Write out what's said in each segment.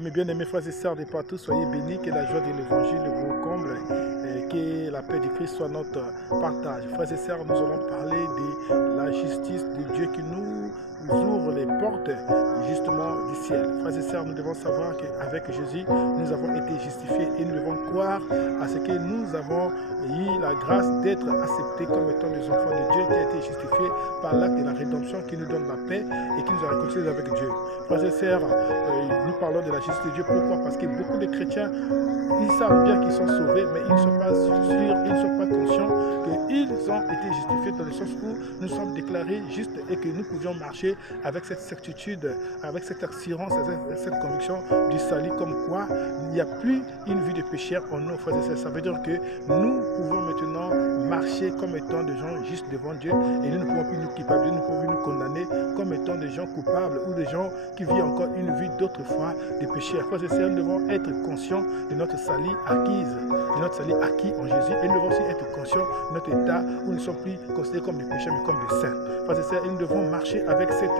mes bien-aimés frères et sœurs de partout, soyez bénis, que la joie de l'évangile vous comble et que la paix du Christ soit notre partage. Frères et sœurs, nous allons parler de la justice de Dieu qui nous ouvre les portes justement du ciel. Frères et sœurs, nous devons savoir qu'avec Jésus, nous avons été justifiés et nous devons croire à ce que nous avons eu la grâce d'être acceptés comme étant des enfants de Dieu qui a été justifié par l'acte de la rédemption qui nous donne la paix et qui nous a réconciliés avec Dieu. Frères et sœurs, nous parlons de la justice de Dieu. Pourquoi? Parce que beaucoup de chrétiens, ils savent bien qu'ils sont sauvés, mais ils ne sont pas sûrs, ils ne sont pas conscients qu'ils ont été justifiés dans le sens où nous sommes déclarés justes et que nous pouvions marcher avec cette certitude, avec cette assurance, avec cette conviction du salut, comme quoi il n'y a plus une vie de pécheur en nous, frères et sœurs. Ça veut dire que nous pouvons maintenant marcher comme étant des gens justes devant Dieu et nous ne pouvons plus nous culpabiliser, nous ne pouvons plus nous condamner comme étant des gens coupables ou des gens qui vivent encore une vie d'autrefois de pécheurs. Frères et sœurs, nous devons être conscients de notre salut acquise, de notre salut acquis en Jésus, et nous devons aussi être conscients de notre état où nous ne sommes plus considérés comme des pécheurs mais comme des saints. Frères et sœurs, nous devons marcher avec cette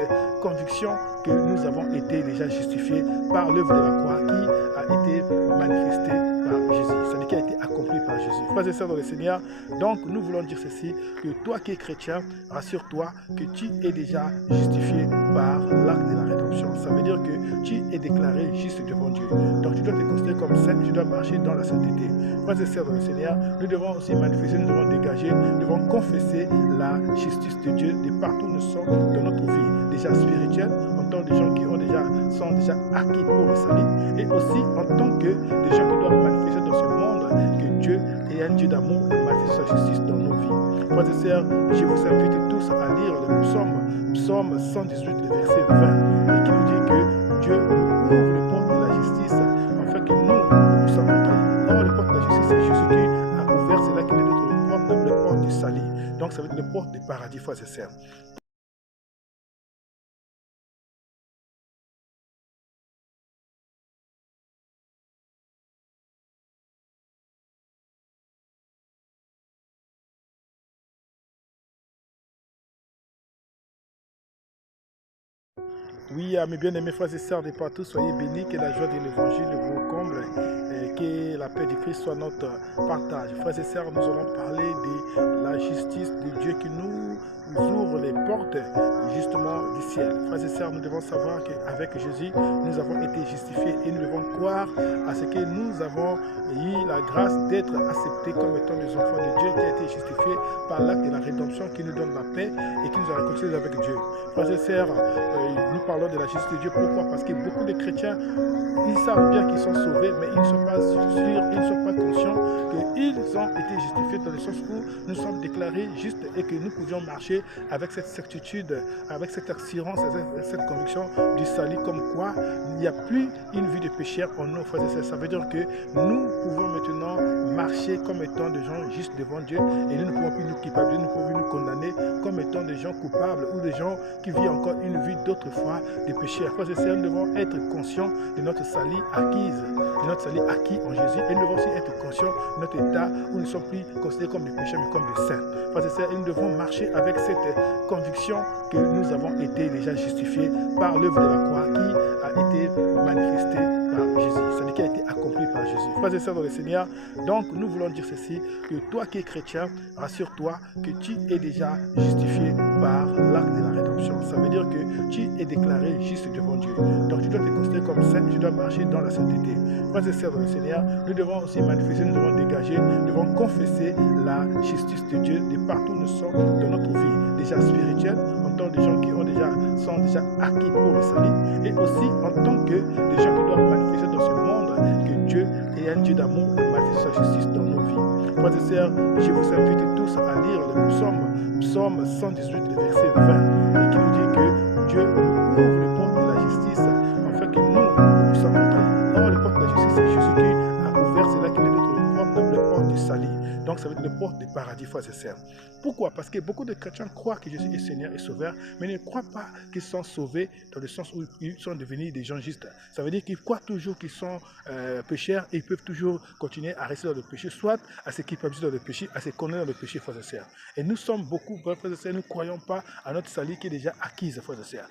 conviction que nous avons été déjà justifiés par l'œuvre de la croix qui a été manifestée par Jésus, c'est-à-dire qui a été accompli par Jésus. Frères et sœurs dans le Seigneur, donc nous voulons dire ceci, que toi qui es chrétien, rassure-toi que tu es déjà justifié par l'acte de la rédemption. Ça veut dire que tu es déclaré juste devant Dieu. Donc tu dois te considérer comme saint, tu dois marcher dans la sainteté. Frères et sœurs dans le Seigneur, nous devons aussi manifester, nous devons dégager, nous devons confesser la justice de Dieu de partout où nous sommes dans notre vie, déjà spirituelle, en tant que des gens qui sont déjà acquis pour le salut, et aussi en tant que des gens qui doivent manifester dans ce monde que Dieu est un Dieu d'amour et manifester sa justice dans nos vies. Frères et sœurs, je vous invite tous à lire le psaume 118, le verset 20, et qui nous dit que Dieu ouvre les portes de la justice afin que nous puissions entrer. Or, les portes de la justice, c'est Jésus qui a ouvert, c'est là qu'il est notre les portes du salut. Donc, ça veut dire les portes du paradis, frères et sœurs. Oui, mes bien-aimés frères et sœurs de partout, soyez bénis, que la joie de l'évangile vous comble et que la paix du Christ soit notre partage. Frères et sœurs, nous allons parler de la justice de Dieu qui nous ouvre les portes justement du ciel. Frères et sœurs, nous devons savoir qu'avec Jésus, nous avons été justifiés et nous devons croire à ce que nous avons eu la grâce d'être acceptés comme étant des enfants de Dieu qui a été justifié par l'acte de la rédemption qui nous donne la paix et qui nous a réconciliés avec Dieu. Frères et sœurs, nous parlons de la justice de Dieu. Pourquoi? Parce que beaucoup de chrétiens, ils savent bien qu'ils sont sauvés, mais ils ne sont pas sûrs, ils ne sont pas conscients qu'ils ont été justifiés dans le sens où nous sommes déclarés justes et que nous pouvions marcher avec cette certitude, avec cette assurance, avec cette conviction du salut, comme quoi il n'y a plus une vie de pécheur en nous, frères et sœurs. Ça veut dire que nous pouvons maintenant marcher comme étant des gens justes devant Dieu et nous ne pouvons plus nous culpabiliser, nous ne pouvons plus nous condamner comme étant des gens coupables ou des gens qui vivent encore une vie d'autrefois des pécheurs. Frères et sœurs, nous devons être conscients de notre salut acquise, de notre salut acquis en Jésus, et nous devons aussi être conscients de notre état où nous ne sommes plus considérés comme des pécheurs mais comme des saints. Frères et sœurs, nous devons marcher avec cette conviction que nous avons été déjà justifiés par l'œuvre de la croix qui a été manifestée par Jésus, c'est-à-dire qui a été accompli par Jésus. Frères et sœurs dans le Seigneur, donc nous voulons dire ceci, que toi qui es chrétien, rassure-toi que tu es déjà justifié par l'acte de la rédemption. Ça veut dire que tu es déclaré juste devant Dieu. Donc tu dois te considérer comme saint, tu dois marcher dans la sainteté. Frères et sœurs dans le Seigneur, nous devons aussi manifester, nous devons dégager, nous devons confesser la justice de Dieu de partout où nous sommes dans notre vie, déjà spirituelle, en tant que des gens qui sont déjà acquis pour le salut, et aussi en tant que des gens qui doivent manifester dans ce monde que Dieu est un Dieu d'amour et manifeste sa justice dans nos vies. Frères et sœurs, je vous invite tous à lire le psaume 118, le verset 20, et qui nous dit que Dieu ouvre les portes de la justice afin que nous puissions entrer. Or, les portes de la justice, c'est Jésus qui a ouvert, c'est là qu'il est notre porte, les portes du salut. Donc, ça veut dire les portes du paradis, frères et sœurs. Pourquoi? Parce que beaucoup de chrétiens croient que Jésus est Seigneur et Sauveur, mais ne croient pas qu'ils sont sauvés dans le sens où ils sont devenus des gens justes. Ça veut dire qu'ils croient toujours qu'ils sont pécheurs et ils peuvent toujours continuer à rester dans le péché, soit à se culpabiliser dans le péché, à se condamner dans le péché, frères et sœurs. Et nous sommes beaucoup, frères et sœurs, nous ne croyons pas à notre salut qui est déjà acquis, frères et sœurs.